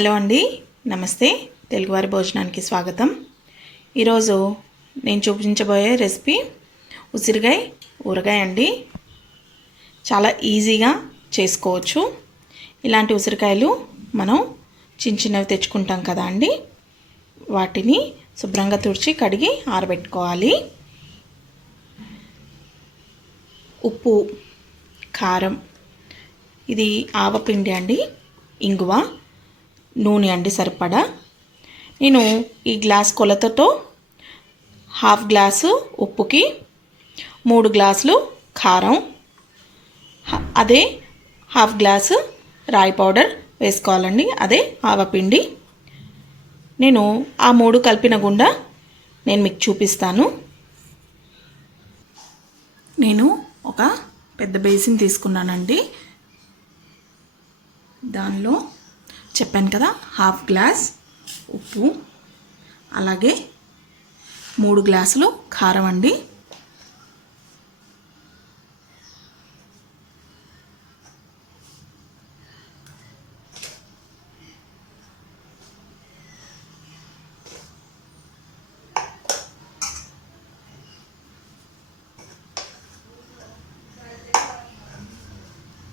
Hello అండి, నమస్తే. తెలుగువారి భోజనానికి స్వాగతం. ఈరోజు నేను చూపించబోయే రెసిపీ ఉసిరికాయ ఊరగాయ అండి. చాలా ఈజీగా చేసుకోవచ్చు. ఇలాంటి ఉసిరికాయలు మనం చిన్నవి తెచ్చుకుంటాం కదా అండి, వాటిని శుభ్రంగా తుడిచి కడిగి ఆరబెట్టుకోవాలి. ఉప్పు, కారం, ఇది ఆవపిండి అండి, ఇంగువ, నూనె అండి సరిపడా. నేను ఈ గ్లాస్ కొలతతో హాఫ్ గ్లాసు ఉప్పుకి 3 గ్లాసులు కారం, అదే హాఫ్ గ్లాసు రాయి పౌడర్ వేసుకోవాలండి, అదే ఆవపిండి. నేను ఆ 3 కలిపిన గుండా నేను మీకు చూపిస్తాను. నేను ఒక పెద్ద బేసిన్ తీసుకున్నానండి. దానిలో చెప్పాను కదా, హాఫ్ గ్లాస్ ఉప్పు, అలాగే 3 గ్లాసులు కారం అండి.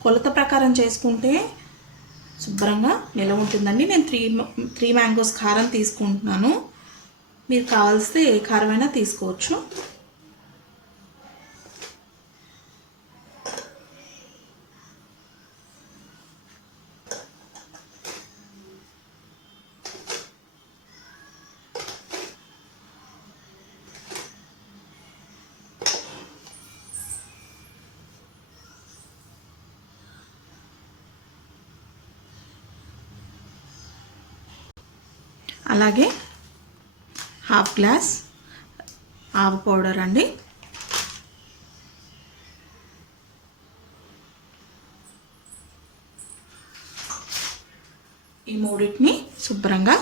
కొలత ప్రకారం చేసుకుంటే శుభ్రంగా నిలవ ఉంటుందండి. నేను త్రీ మ్యాంగోస్ కారం తీసుకుంటున్నాను. మీరు కావాల్సితే ఏ కారమైనా తీసుకోవచ్చు. అలాగే హాఫ్ గ్లాస్ ఆవ పౌడర్ అండి. ఈ మూడింటిని శుభ్రంగా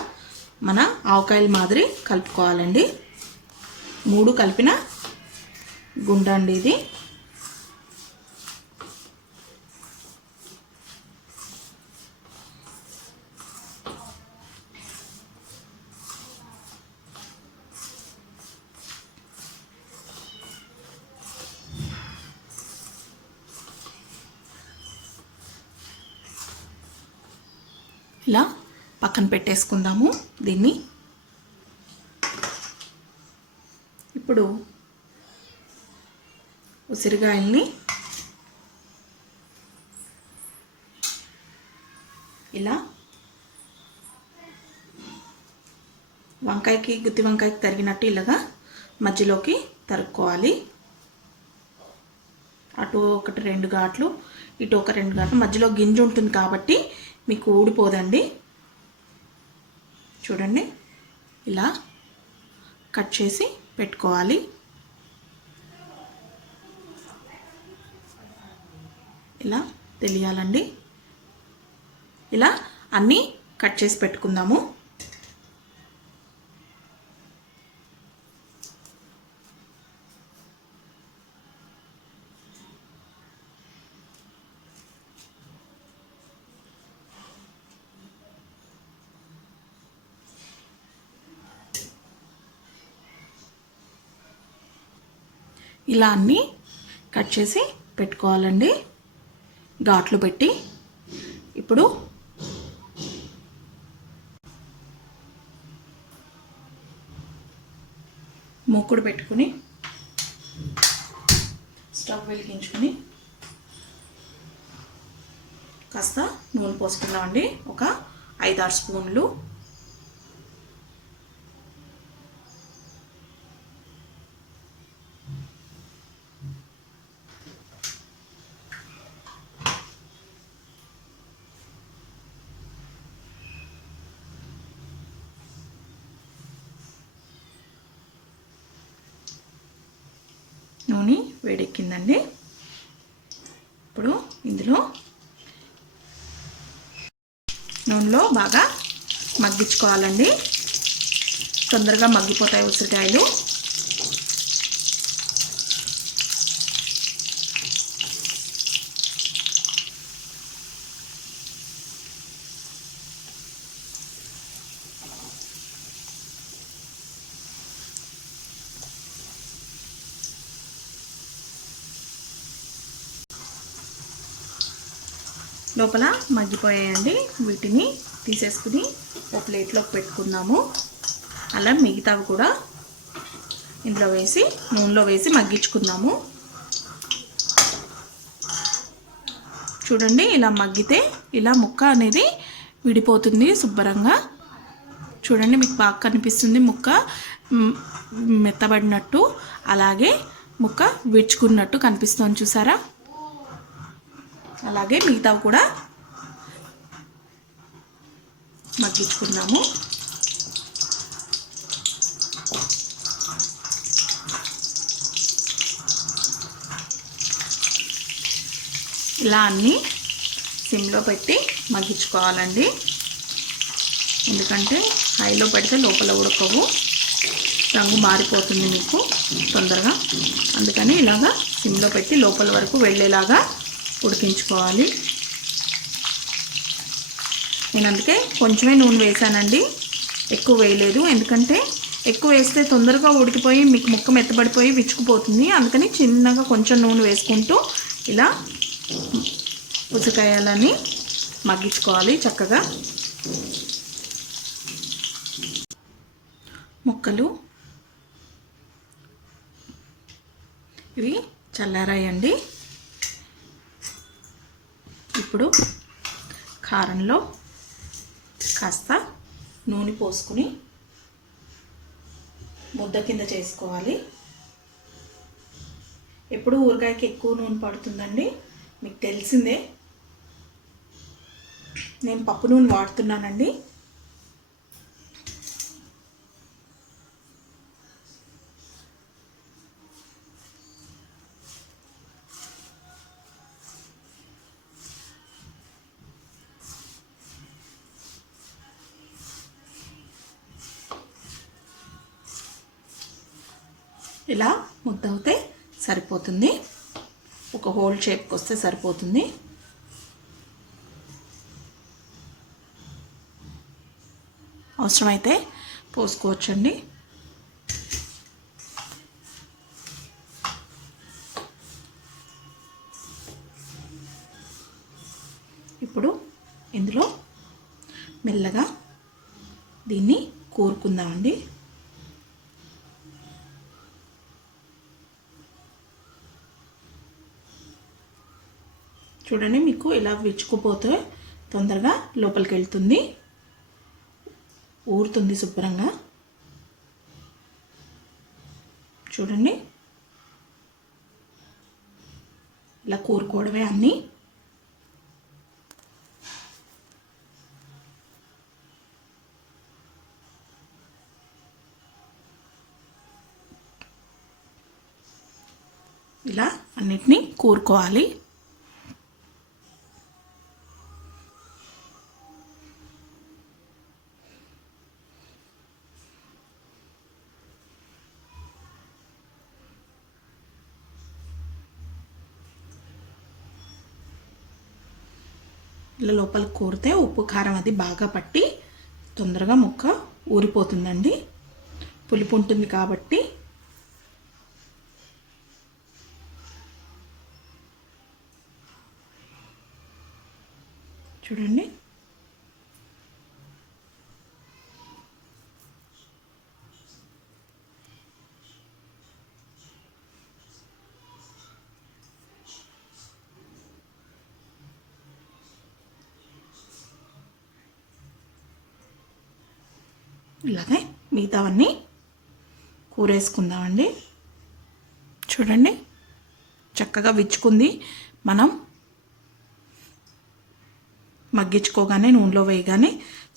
మన ఆవకాయల మాదిరి కలుపుకోవాలండి. 3 కలిపిన గుండ అండి ఇది. ఇలా పక్కన పెట్టేసుకుందాము దీన్ని. ఇప్పుడు ఉసిరికాయల్ని ఇలా వంకాయకి, గుత్తి వంకాయకి తరిగినట్టు ఇలాగా మధ్యలోకి తరుక్కోవాలి. అటు ఒకటి 2 ఘాట్లు, ఇటు ఒక 2 ఘాట్లు. మధ్యలో గింజ ఉంటుంది కాబట్టి మీకు ఊడిపోదండి. చూడండి, ఇలా కట్ చేసి పెట్టుకోవాలి. ఇలా తెలియాలండి. ఇలా అన్నీ కట్ చేసి పెట్టుకుందాము. ఇలా అన్నీ కట్ చేసి పెట్టుకోవాలండి, ఘాట్లు పెట్టి. ఇప్పుడు మూకుడు పెట్టుకుని స్టవ్ వెలిగించుకొని కాస్త నూనె పోసుకుందామండి. ఒక 5-6 స్పూన్లు. నూనె వేడెక్కిందండి. ఇప్పుడు ఇందులో నూనెలో బాగా మగ్గించుకోవాలండి. తొందరగా మగ్గిపోతాయి ఉసిరికాయలు. లోపల మగ్గిపోయాయండి. వీటిని తీసేసుకుని ఒక ప్లేట్లోకి పెట్టుకుందాము. అలా మిగతావి కూడా ఇందులో వేసి నూనెలో వేసి మగ్గించుకుందాము. చూడండి, ఇలా మగ్గితే ఇలా ముక్క అనేది విడిపోతుంది శుభ్రంగా. చూడండి, మీకు బాగా కనిపిస్తుంది ముక్క మెత్తబడినట్టు, అలాగే ముక్క విడుచుకున్నట్టు కనిపిస్తుంది చూసారా. అలాగే మిగతావి కూడా మగ్గించుకుందాము. ఇలా అన్నీ సిమ్లో పెట్టి మగ్గించుకోవాలండి. ఎందుకంటే హైలో పెడితే లోపల ఉడకవు, రంగు మారిపోతుంది మీకు తొందరగా. అందుకని ఇలాగా సిమ్లో పెట్టి లోపల వరకు వెళ్ళేలాగా ఉడికించుకోవాలి. నేను అందుకే కొంచెమే నూనె వేసానండి, ఎక్కువ వేయలేదు. ఎందుకంటే ఎక్కువ వేస్తే తొందరగా ఉడికిపోయి మీకు ముక్క మెత్తబడిపోయి విచ్చుకుపోతుంది. అందుకని చిన్నగా కొంచెం నూనె వేసుకుంటూ ఇలా ఉసిరికాయలని మగ్గించుకోవాలి చక్కగా. ముక్కలు ఇవి చల్లారాయండి. ఇప్పుడు కారంలో కాస్త నూనె పోసుకుని ముద్ద కింద చేసుకోవాలి. ఎప్పుడు ఊరగాయకి ఎక్కువ నూనె పడుతుందండి, మీకు తెలిసిందే. నేను పప్పు నూనె వాడుతున్నానండి. ఇలా ముద్ద అవుతే సరిపోతుంది, ఒక హోల్ షేప్కి వస్తే సరిపోతుంది. అవసరమైతే పోసుకోవచ్చండి. ఇప్పుడు ఇందులో మెల్లగా దీన్ని కూరుకుందామండి. చూడండి, మీకు ఇలా విచ్చుకుపోతే తొందరగా లోపలికి వెళ్తుంది, ఊరుతుంది శుభ్రంగా. చూడండి, ఇలా కూరుకోవడమే అన్నీ. ఇలా అన్నిటినీ కూరుకోవాలి. ఇలా లోపలికి కూరితే ఉప్పు కారం అది బాగా పట్టి తొందరగా ముక్క ఊరిపోతుందండి. పులుపు ఉంటుంది కాబట్టి. చూడండి, ఇలాగే మిగతావన్నీ కూరేసుకుందామండి. చూడండి, చక్కగా విచ్చుకుంది. మనం మగ్గించుకోగానే నూనెలో వేయగానే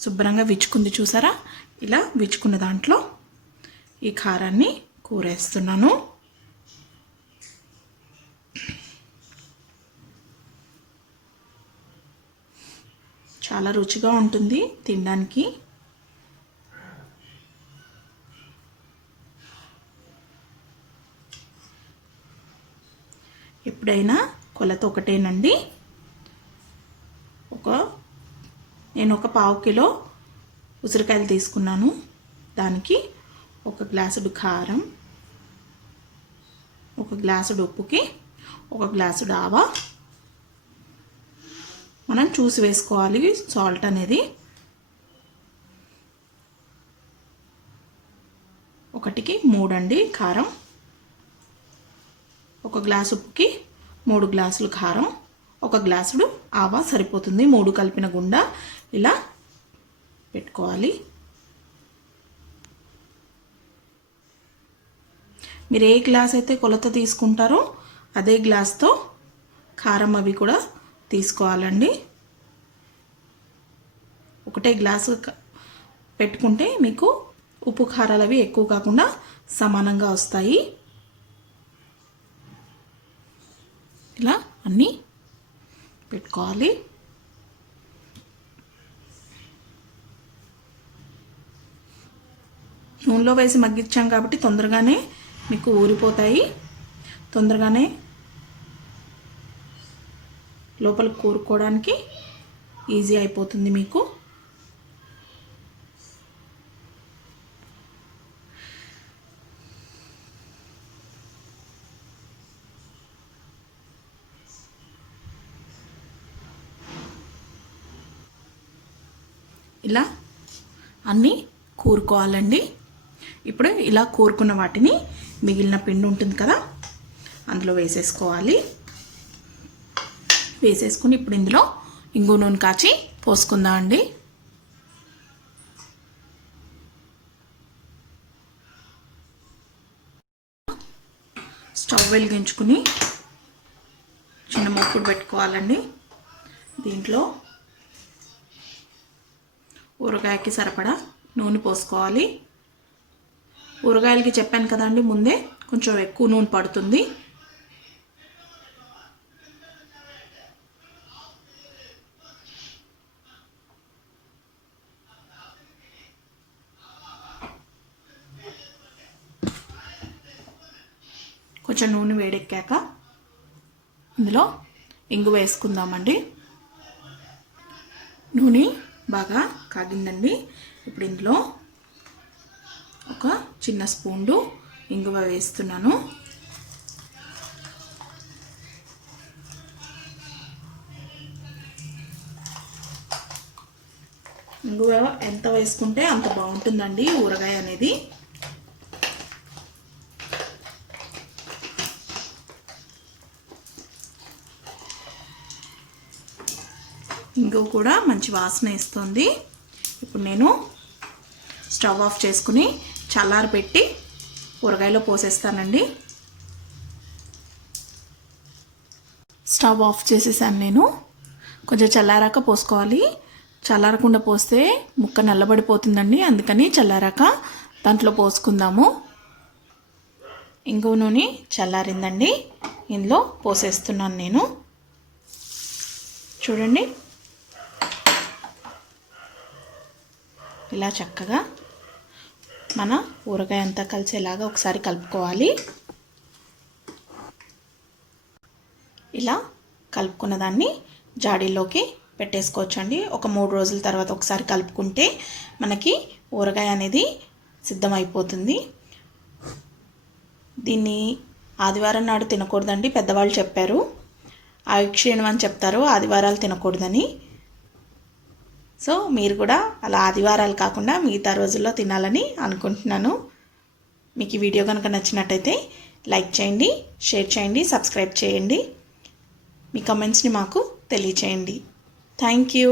శుభ్రంగా విచ్చుకుంది చూసారా. ఇలా విచ్చుకున్న దాంట్లో ఈ కారాన్ని కూరేస్తున్నాను. చాలా రుచిగా ఉంటుంది తినడానికి. ఎప్పుడైనా కొలత ఒకటేనండి. నేను ఒక పావు కిలో ఉసిరికాయలు తీసుకున్నాను. దానికి ఒక గ్లాసుడు కారం, ఒక గ్లాసుడు ఉప్పుకి ఒక గ్లాసుడు ఆవా, మన మనం చూసి వేసుకోవాలి సాల్ట్ అనేది. 1కి 3 అండి కారం. 1 గ్లాసు ఉప్పుకి 3 గ్లాసులు కారం, 1 గ్లాసుడు ఆవా సరిపోతుంది. 3 కలిపిన గుండా ఇలా పెట్టుకోవాలి. మీరు ఏ గ్లాస్ అయితే కొలత తీసుకుంటారో అదే గ్లాస్తో కారం అవి కూడా తీసుకోవాలండి. ఒకటే గ్లాసు పెట్టుకుంటే మీకు ఉప్పు కారాలు అవి ఎక్కువ కాకుండా సమానంగా వస్తాయి. ఇలా అన్నీ పెట్టుకోవాలి. నూనెలో వేసి మగ్గించాం కాబట్టి తొందరగానే మీకు ఊరిపోతాయి. తొందరగానే లోపలికి కూరుకోవడానికి ఈజీ అయిపోతుంది మీకు. ఇలా అన్నీ కూరుకోవాలండి. ఇప్పుడు ఇలా కూరుకున్న వాటిని మిగిలిన పిండి ఉంటుంది కదా అందులో వేసేసుకోవాలి. వేసేసుకుని ఇప్పుడు ఇందులో ఇంగు నూనె కాచి పోసుకుందాం అండి. స్టవ్ వెలిగించుకుని చిన్న మూకుడు పెట్టుకోవాలండి. దీంట్లో ఊరగాయకి సరిపడా నూనె పోసుకోవాలి. ఊరగాయలకి చెప్పాను కదండి ముందే కొంచెం ఎక్కువ నూనె పడుతుంది. కొంచెం నూనె వేడెక్కాక ఇందులో ఇంగు వేసుకుందామండి. నూనె బాగా కాగిందండి. ఇప్పుడు ఇందులో ఒక చిన్న స్పూను ఇంగువ వేస్తున్నాను. ఇంగువ ఎంత వేసుకుంటే అంత బాగుంటుందండి ఊరగాయ అనేది. ఇంగువ కూడా మంచి వాసన ఇస్తుంది. ఇప్పుడు నేను స్టవ్ ఆఫ్ చేసుకుని చల్లారి పెట్టి ఊరగాయలో పోసేస్తానండి. స్టవ్ ఆఫ్ చేసేసాను నేను. కొంచెం చల్లారాక పోసుకోవాలి. చల్లారకుండా పోస్తే ముక్క నల్లబడిపోతుందండి. అందుకని చల్లారాక దాంట్లో పోసుకుందాము. ఇంగువ నూనె చల్లారిందండి. ఇందులో పోసేస్తున్నాను నేను. చూడండి ఇలా చక్కగా మన ఊరగాయ అంతా కలిసేలాగా ఒకసారి కలుపుకోవాలి. ఇలా కలుపుకున్న దాన్ని జాడీలోకి పెట్టేసుకోవచ్చండి. ఒక 3 రోజుల తర్వాత ఒకసారి కలుపుకుంటే మనకి ఊరగాయ అనేది సిద్ధమైపోతుంది. దీన్ని ఆదివారం నాడు తినకూడదండి, పెద్దవాళ్ళు చెప్పారు. ఆయుక్షీణం అని చెప్తారు ఆదివారాలు తినకూడదని. సో మీరు కూడా అలా ఆదివారాలు కాకుండా మిగతా రోజుల్లో తినాలని అనుకుంటున్నాను. మీకు ఈ వీడియో కనుక నచ్చినట్టయితే లైక్ చేయండి, షేర్ చేయండి, సబ్స్క్రైబ్ చేయండి. మీ కామెంట్స్ని మాకు తెలియచేయండి. Thank you.